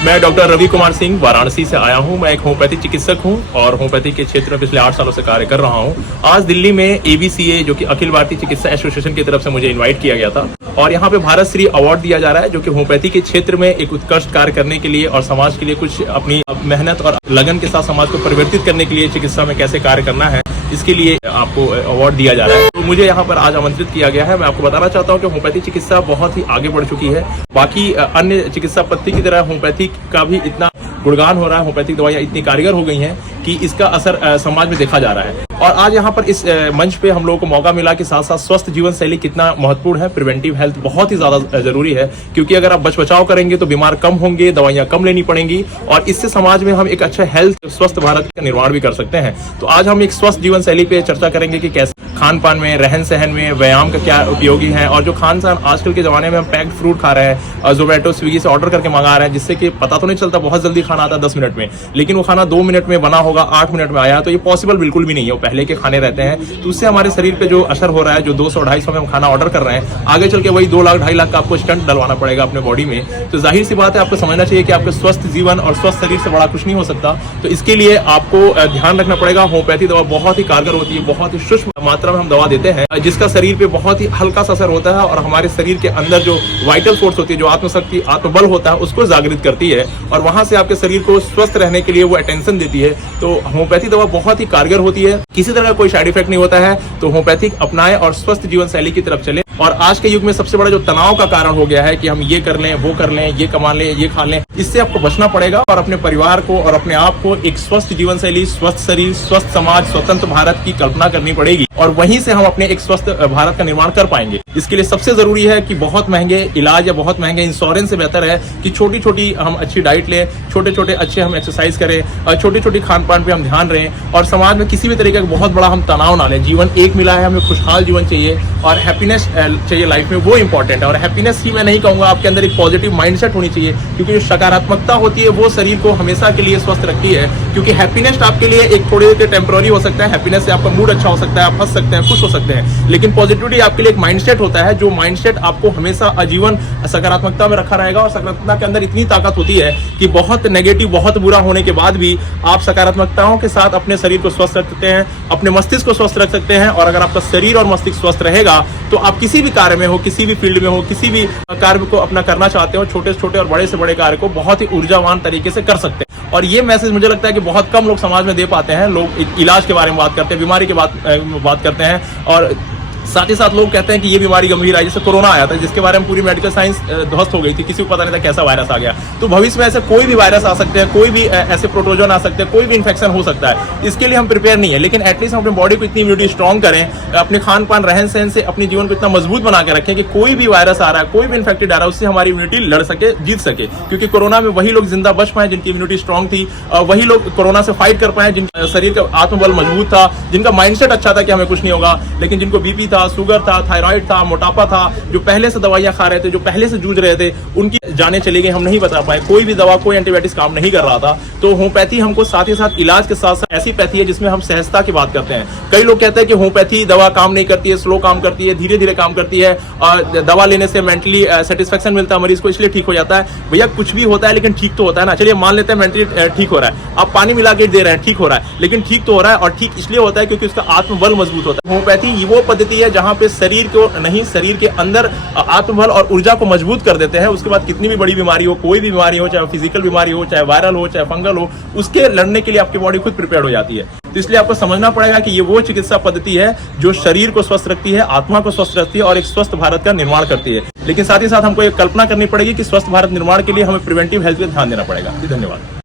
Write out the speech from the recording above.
मैं डॉक्टर रवि कुमार सिंह वाराणसी से आया हूं। मैं एक होम्योपैथी चिकित्सक हूं और होम्योपैथी के क्षेत्र में पिछले 8 सालों से कार्य कर रहा हूं। आज दिल्ली में ABCA जो कि अखिल भारतीय चिकित्सा एसोसिएशन की तरफ से मुझे इनवाइट किया गया था और यहां पे भारत श्री अवार्ड दिया जा रहा है जो कि होम्योपैथी के क्षेत्र में एक उत्कृष्ट कार्य करने के लिए और समाज के लिए कुछ अपनी मेहनत और लगन के साथ समाज को परिवर्तित करने के लिए चिकित्सा में कैसे कार्य करना है, इसके लिए आपको अवार्ड दिया जा रहा है। तो मुझे यहाँ पर आज आमंत्रित किया गया है। मैं आपको बताना चाहता हूँ कि होम्योपैथी चिकित्सा बहुत ही आगे बढ़ चुकी है। बाकी अन्य चिकित्सा पद्धति की तरह होम्योपैथी का भी इतना गुणगान हो रहा है, होम्योपैथिक दवाइयाँ इतनी कारगर हो गई हैं कि इसका असर समाज में देखा जा रहा है। और आज यहाँ पर इस मंच पे हम लोगों को मौका मिला कि साथ साथ स्वस्थ जीवन शैली कितना महत्वपूर्ण है, प्रिवेंटिव हेल्थ बहुत ही ज्यादा जरूरी है, क्योंकि अगर आप बचाव करेंगे तो बीमार कम होंगे, दवाइयाँ कम लेनी पड़ेंगी और इससे समाज में हम एक अच्छा हेल्थ स्वस्थ भारत का निर्माण भी कर सकते हैं। तो आज हम एक स्वस्थ जीवन शैली पे चर्चा करेंगे कि कैसे खान पान में, रहन सहन में, व्यायाम का क्या उपयोगी है और जो खान पान आजकल के जमाने में हम पैक्ड फ्रूट खा रहे हैं और जोमेटो स्विगी से ऑर्डर करके मंगा रहे हैं, जिससे कि पता तो नहीं चलता, बहुत जल्दी खाना आता है 10 मिनट में, लेकिन वो खाना 2 मिनट में बना होगा, 8 मिनट में आया, तो ये पॉसिबल बिल्कुल भी नहीं है। वो पहले के खाने रहते हैं, तो उससे हमारे शरीर पे जो असर हो रहा है, जो 200-250 में हम खाना ऑर्डर कर रहे हैं, आगे चल के वही 2 लाख 2.5 लाख का आपको स्टंट डलवाना पड़ेगा अपने बॉडी में। तो जाहिर सी बात है, आपको समझना चाहिए कि आपके स्वस्थ जीवन और स्वस्थ शरीर से बड़ा कुछ नहीं हो सकता। तो इसके लिए आपको ध्यान रखना पड़ेगा। होम्योपैथी दवा बहुत ही कारगर होती है, बहुत ही सूक्ष्म मात्रा में हम दवा देते हैं, जिसका शरीर पे बहुत ही हल्का सा असर होता है और हमारे शरीर के अंदर जो वाइटल फोर्स होती है, जो आत्मशक्ति, आत्मबल होता है, उसको जागृत करती है और वहां से आपके शरीर को स्वस्थ रहने के लिए वो अटेंशन देती है। तो होम्योपैथी दवा बहुत ही कारगर होती है, किसी तरह का कोई साइड इफेक्ट नहीं होता है। तो होम्योपैथिक अपनाएं और स्वस्थ जीवन शैली की तरफ चले। और आज के युग में सबसे बड़ा जो तनाव का कारण हो गया है कि हम ये कर लें, वो कर लें, ये कमा लें, ये खा लें, इससे आपको बचना पड़ेगा और अपने परिवार को और अपने आप को एक स्वस्थ जीवन शैली, स्वस्थ शरीर, स्वस्थ समाज, स्वतंत्र भारत की कल्पना करनी पड़ेगी और वहीं से हम अपने एक स्वस्थ भारत का निर्माण कर पाएंगे। इसके लिए सबसे जरूरी है कि बहुत महंगे इलाज या बहुत महंगे इंश्योरेंस से बेहतर है कि छोटी छोटी हम अच्छी डाइट लें, छोटे छोटे अच्छे हम एक्सरसाइज करें और छोटी छोटी खान पान पे हम ध्यान रहें और समाज में किसी भी तरीके का बहुत बड़ा हम तनाव ना लें। जीवन एक मिला है, हमें खुशहाल जीवन चाहिए और हैप्पीनेस चाहिए लाइफ में, वो इंपॉर्टेंट है। और हैप्पीनेस ही मैं नहीं कहूंगा, आपके अंदर एक पॉजिटिव माइंडसेट होनी चाहिए, क्योंकि जो सकारात्मकता होती है वो शरीर को हमेशा के लिए स्वस्थ रखती है। क्योंकि हैप्पीनेस आपके लिए एक थोड़ी देर टेम्पररी हो सकता है, हैप्पीनेस से आपका मूड अच्छा हो सकता है, आप हंस सकते हैं, खुश हो सकते हैं, लेकिन पॉजिटिविटी आपके लिए एक माइंडसेट होता है, जो माइंडसेट आपको हमेशा आजीवन सकारात्मकता में रखा रहेगा। और सकारात्मकता के अंदर इतनी ताकत होती है कि बहुत नेगेटिव, बहुत बुरा होने के बाद भी आप सकारात्मकताओं के साथ अपने शरीर को स्वस्थ रख सकते हैं, अपने मस्तिष्क को स्वस्थ रख सकते हैं। और अगर आपका शरीर और मस्तिष्क स्वस्थ रहेगा तो आप किसी भी कार्य में हो, किसी भी फील्ड में हो, किसी भी कार्य को अपना करना चाहते हो, छोटे से छोटे और बड़े से बड़े कार्य को बहुत ही ऊर्जावान तरीके से कर सकते हैं। और ये मैसेज मुझे लगता है कि बहुत कम लोग समाज में दे पाते हैं। लोग इलाज के बारे में बात करते हैं, बीमारी के बात करते हैं और साथ ही साथ लोग कहते हैं कि ये बीमारी गंभीर आई, जैसे कोरोना आया था, जिसके बारे में पूरी मेडिकल साइंस ध्वस्त हो गई थी, किसी को पता नहीं था कैसा वायरस आ गया। तो भविष्य में ऐसे कोई भी वायरस आ सकते हैं, कोई भी ऐसे प्रोटोजोन आ सकते हैं, कोई भी इन्फेक्शन हो सकता है। इसके लिए हम प्रिपेयर नहीं है, लेकिन एटलीस्ट हम अपने बॉडी को इतनी इम्यूनिटी स्ट्रॉन्ग करें, अपने खान पान, रहन सहन से अपने जीवन को इतना मजबूत बना के रखें कि कोई भी वायरस आ रहा है, कोई भी इन्फेक्टेड आ रहा है, उससे हमारी इम्यूनिटी लड़ सके, जीत सके। क्योंकि कोरोना में वही लोग जिंदा बच पाए जिनकी इम्यूनिटी स्ट्रॉन्ग थी, वही लोग कोरोना से फाइट कर पाए जिनका शरीर का आत्मबल मजबूत था, जिनका माइंडसेट अच्छा था कि हमें कुछ नहीं होगा। लेकिन जिनको बीपी था, शुगर था, थायराइड था, मोटापा था, जो पहले से दवाइयां खा रहे थे, जो पहले से जूझ रहे थे, उनकी जानें चली गई, हम नहीं बता पाए। कोई भी दवा, कोई एंटीबायोटिक्स काम नहीं कर रहा था। तो होम्योपैथी हमको साथ ही साथ इलाज के साथ साथ ऐसी पैथी है जिसमें हम सहजता की बात करते हैं। कई लोग कहते हैं कि होम्योपैथी दवा काम नहीं करती है, स्लो काम करती है, धीरे धीरे काम करती है और दवा लेने से मेंटली सेटिस्फेक्शन मिलता है मरीज को, इसलिए ठीक हो जाता है। भैया कुछ भी होता है लेकिन ठीक तो होता है ना। चलिए मान लेते हैं मेंटली ठीक हो रहा है, आप पानी मिला के दे रहे हैं, ठीक हो रहा है, लेकिन ठीक तो हो रहा है और ठीक इसलिए होता है क्योंकि उसका आत्मबल मजबूत होता है। होम्योपैथी वो पद्धति है जहां पे शरीर को नहीं, शरीर के अंदर आत्मबल और ऊर्जा को मजबूत कर देते हैं। उसके बाद कितनी भी बड़ी बीमारी हो, कोई भी बीमारी हो, चाहे फिजिकल बीमारी हो, चाहे वायरल हो, चाहे फंगल हो, उसके लड़ने के लिए आपकी बॉडी खुद प्रिपेयर हो जाती है। तो इसलिए आपको समझना पड़ेगा कि ये वो चिकित्सा पद्धति है जो शरीर को स्वस्थ रखती है, आत्मा को स्वस्थ रखती है और एक स्वस्थ भारत का निर्माण करती है। लेकिन साथ ही साथ हमको एक कल्पना करनी पड़ेगी कि स्वस्थ भारत निर्माण के लिए हमें प्रिवेंटिव हेल्थ पे ध्यान देना पड़ेगा। धन्यवाद।